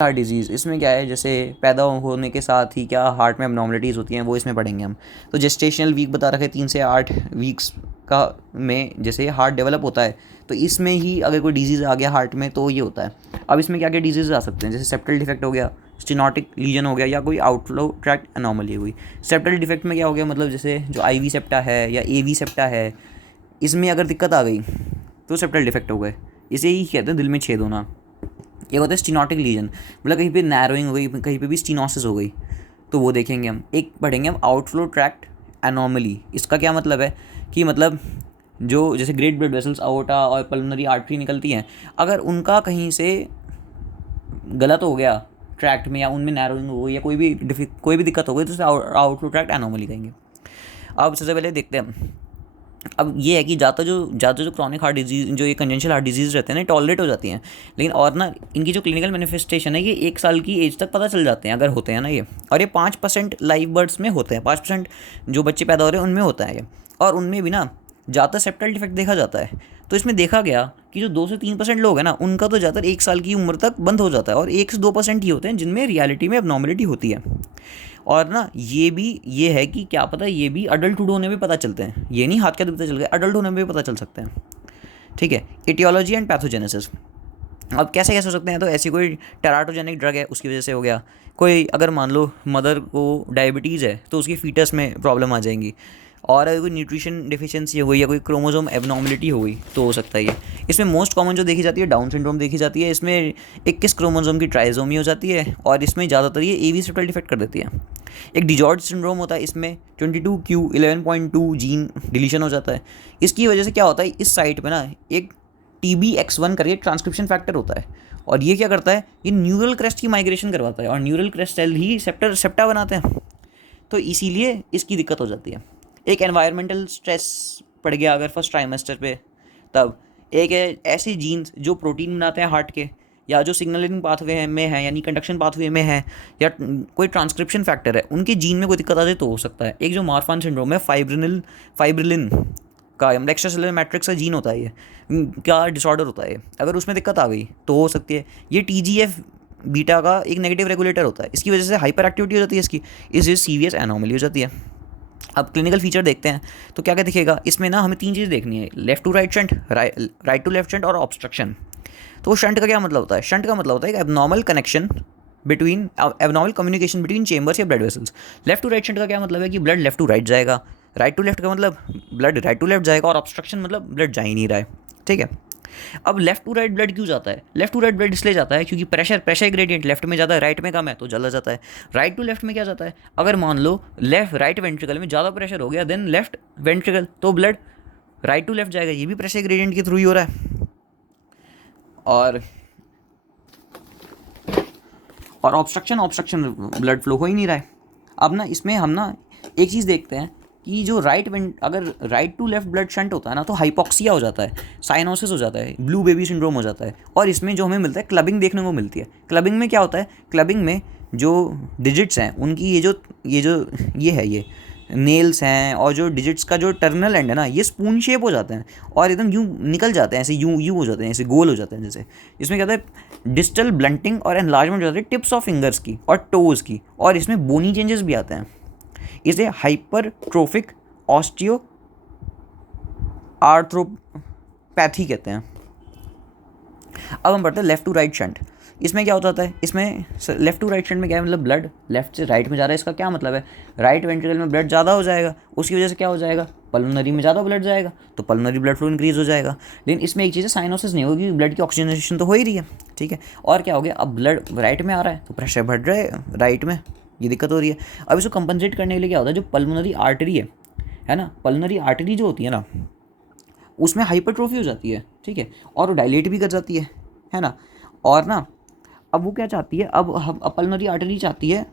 Heart disease, इसमें क्या है, जैसे पैदा होने के साथ ही क्या हार्ट में एबनॉर्मलिटीज़ होती हैं, वो इसमें पढ़ेंगे हम। तो जेस्टेशनल वीक बता रखे 3 से 8 वीक्स का में जैसे हार्ट डेवलप होता है, तो इसमें ही अगर कोई डिजीज़ आ गया हार्ट में तो ये होता है। अब इसमें क्या क्या डिजीज़ आ सकते हैं, जैसे सेप्टल डिफेक्ट हो गया, स्टेनोटिक लीजन हो गया, या कोई आउटफ्लो ट्रैक्ट एनोमली हुई। सेप्टल डिफेक्ट में क्या हो गया, मतलब जैसे जो आई सेप्टा है या ए सेप्टा है, इसमें अगर दिक्कत आ गई तो सेप्टल डिफेक्ट हो गए। इसे ही कहते हैं दिल में छेद होना। एक होता है स्टीनोटिक लीजन, मतलब कहीं पे नैरोइंग हो गई, कहीं पे भी स्टीनोसिस हो गई, तो वो देखेंगे हम। एक पढ़ेंगे हम आउटफ्लो ट्रैक्ट एनोमली। इसका क्या मतलब है कि मतलब जो जैसे ग्रेट ब्लड वेसल्स अओर्टा और पल्मोनरी आर्टरी निकलती हैं, अगर उनका कहीं से गलत हो गया ट्रैक्ट में, या उनमें नैरोइंग हो गई, या कोई भी दिक्कत हो गई, तो उसे आउटफ्लो ट्रैक्ट एनोमली कहेंगे। अब सबसे पहले देखते हैं, अब ये है कि ज़्यादा जो क्रॉनिक हार्ट डिजीज़, जो ये कंजेंशियल हार्ट डिजीज़ रहते हैं ना, टॉलरेट हो जाती हैं, लेकिन और ना इनकी जो क्लिनिकल मैनिफेस्टेशन है ये 1 साल की एज तक पता चल जाते हैं अगर होते हैं ना ये। और ये 5% लाइव बर्ड्स में होते हैं, 5% जो बच्चे पैदा हो रहे हैं उनमें होता है ये। और उनमें भी ना ज़्यादा सेप्टल डिफेक्ट देखा जाता है। तो इसमें देखा गया कि जो 2 से 3% लोग हैं ना, उनका तो ज़्यादातर 1 साल की उम्र तक बंद हो जाता है, और 1 से 2% ही होते हैं जिनमें रियलिटी में एबनॉर्मलिटी होती है। और ना ये है कि क्या पता ये भी अडल्टहुड होने में पता चलते हैं, ये नहीं हाथ क्या पता चल गया, अडल्ट होने में भी पता चल सकते हैं। ठीक है, एटियोलॉजी एंड पैथोजेनेसिस। अब कैसे कैसे हो सकते हैं, तो ऐसी कोई टेराटोजेनिक ड्रग है उसकी वजह से हो गया, कोई अगर मान लो मदर को डायबिटीज़ है तो उसकी फीटस में प्रॉब्लम आ जाएंगी, और अगर कोई न्यूट्रिशन डिफिशियंसी हो गई या कोई क्रोमोसोम एबनॉर्मलिटी हो गई तो हो सकता है ये। इसमें मोस्ट कॉमन जो देखी जाती है डाउन सिंड्रोम देखी जाती है, इसमें 21 क्रोमोसोम की ट्राइजोमी हो जाती है, और इसमें ज़्यादातर ये एवी सेप्टल डिफेक्ट कर देती है। एक डिजॉर्ड सिंड्रोम होता है, इसमें 22q11.2 जीन डिलीशन हो जाता है। इसकी वजह से क्या होता है, इस साइट पे ना एक TBX1 करके ट्रांसक्रिप्शन फैक्टर होता है, और ये क्या करता है, ये न्यूरल क्रेस्ट की माइग्रेशन करवाता है, और न्यूरल क्रेस्ट सेल ही सेप्टा बनाते हैं, तो इसीलिए इसकी दिक्कत हो जाती है। एक एनवायरमेंटल स्ट्रेस पड़ गया अगर फर्स्ट ट्राइमेस्टर पे, तब एक है ऐसे जीन्स जो प्रोटीन बनाते हैं हार्ट के, या जो सिग्नलिंग पाथवे में है यानी कंडक्शन पाथवे में है, या कोई ट्रांसक्रिप्शन फैक्टर है, उनके जीन में कोई दिक्कत आ जाए तो हो सकता है। एक जो मार्फान सिंड्रोम है, फाइब्रिलिन का एक्स्ट्रा सेलुलर मैट्रिक्स का जीन होता है, ये क्या डिसऑर्डर होता है, अगर उसमें दिक्कत आ गई तो हो सकती है। ये TGF बीटा का एक नेगेटिव रेगुलेटर होता है, इसकी वजह से हाइपर एक्टिविटी हो जाती है इसकी, इस सीवियस एनोमली हो जाती है। अब क्लिनिकल फीचर देखते हैं तो क्या क्या दिखेगा इसमें ना, हमें 3 चीज़ देखनी है, left to right shunt, right to left shunt, और ऑब्स्ट्रक्शन। तो शंट का क्या मतलब होता है, शंट का मतलब होता है एक abnormal connection between abnormal communication between chambers या blood vessels. Left to right shunt का क्या मतलब है कि ब्लड लेफ्ट टू राइट जाएगा, राइट टू लेफ्ट का मतलब ब्लड राइट टू लेफ्ट जाएगा, और ऑब्स्ट्रक्शन मतलब ब्लड जा ही नहीं रहा है। ठीक है, अब लेफ्ट टू राइट ब्लड क्यों जाता है, लेफ्ट टू राइट ब्लड इसलिए जाता है क्योंकि प्रेशर ग्रेडियंट लेफ्ट में ज़्यादा है, राइट में कम है, तो जला जाता है। राइट टू लेफ्ट में क्या जाता है, अगर मान लो राइट वेंट्रिकल में ज़्यादा प्रेशर हो गया, देन लेफ्ट वेंट्रिकल, तो ब्लड राइट टू लेफ्ट जाएगा, ये भी प्रेशर ग्रेडियंट के थ्रू ही हो रहा है। और ऑब्स्ट्रक्शन ब्लड फ्लो हो ही नहीं रहा है। अब ना इसमें हम ना एक चीज़ देखते हैं कि जो अगर right to left blood shunt होता है ना, तो हाइपॉक्सिया हो जाता है, साइनोसिस हो जाता है, ब्लू बेबी सिंड्रोम हो जाता है, और इसमें जो हमें मिलता है क्लबिंग देखने को मिलती है। क्लबिंग में क्या होता है, क्लबिंग में जो डिजिट्स हैं उनकी ये नेल्स हैं, और जो डिजिट्स का जो टर्मिनल एंड है ना, ये स्पून शेप हो जाते हैं, और एकदम यूँ निकल जाते हैं, ऐसे यूँ हो जाते हैं, ऐसे गोल हो जाते हैं जैसे। इसमें क्या होता है, डिस्टल ब्लंटिंग और एनलार्जमेंट हो जाती है टिप्स ऑफ फिंगर्स की और टोज़ की, और इसमें बोनी चेंजेस भी आते हैं। इसे हाइपरट्रोफिक ऑस्टियो आर्थ्रोपैथी कहते हैं। अब हम बढ़ते हैं लेफ्ट टू राइट शंट। इसमें क्या होता है, इसमें लेफ्ट टू राइट शंट में क्या है, मतलब ब्लड लेफ्ट से राइट में जा रहा है। इसका क्या मतलब है, राइट वेंट्रिकल में ब्लड ज़्यादा हो जाएगा, उसकी वजह से क्या हो जाएगा, पल्मोनरी में ज़्यादा ब्लड जाएगा, तो पल्मोनरी ब्लड फ्लो इंक्रीज हो जाएगा। लेकिन इसमें एक चीज़ है, साइनोसिस नहीं होगी, ब्लड की ऑक्सीजनेशन तो हो ही रही है। ठीक है, और क्या हो गया, अब ब्लड राइट में आ रहा है तो प्रेशर बढ़ रहा है राइट में, ये दिक्कत हो रही है। अब इसको कंपनसेट करने के लिए क्या होता है, जो पल्मोनरी आर्टरी है ना, पल्मोनरी आर्टरी जो होती है ना, उसमें हाइपरट्रोफी हो जाती है। ठीक है, और वो डायलेट भी कर जाती है ना। और ना अब वो क्या चाहती है, अब पल्मोनरी आर्टरी चाहती है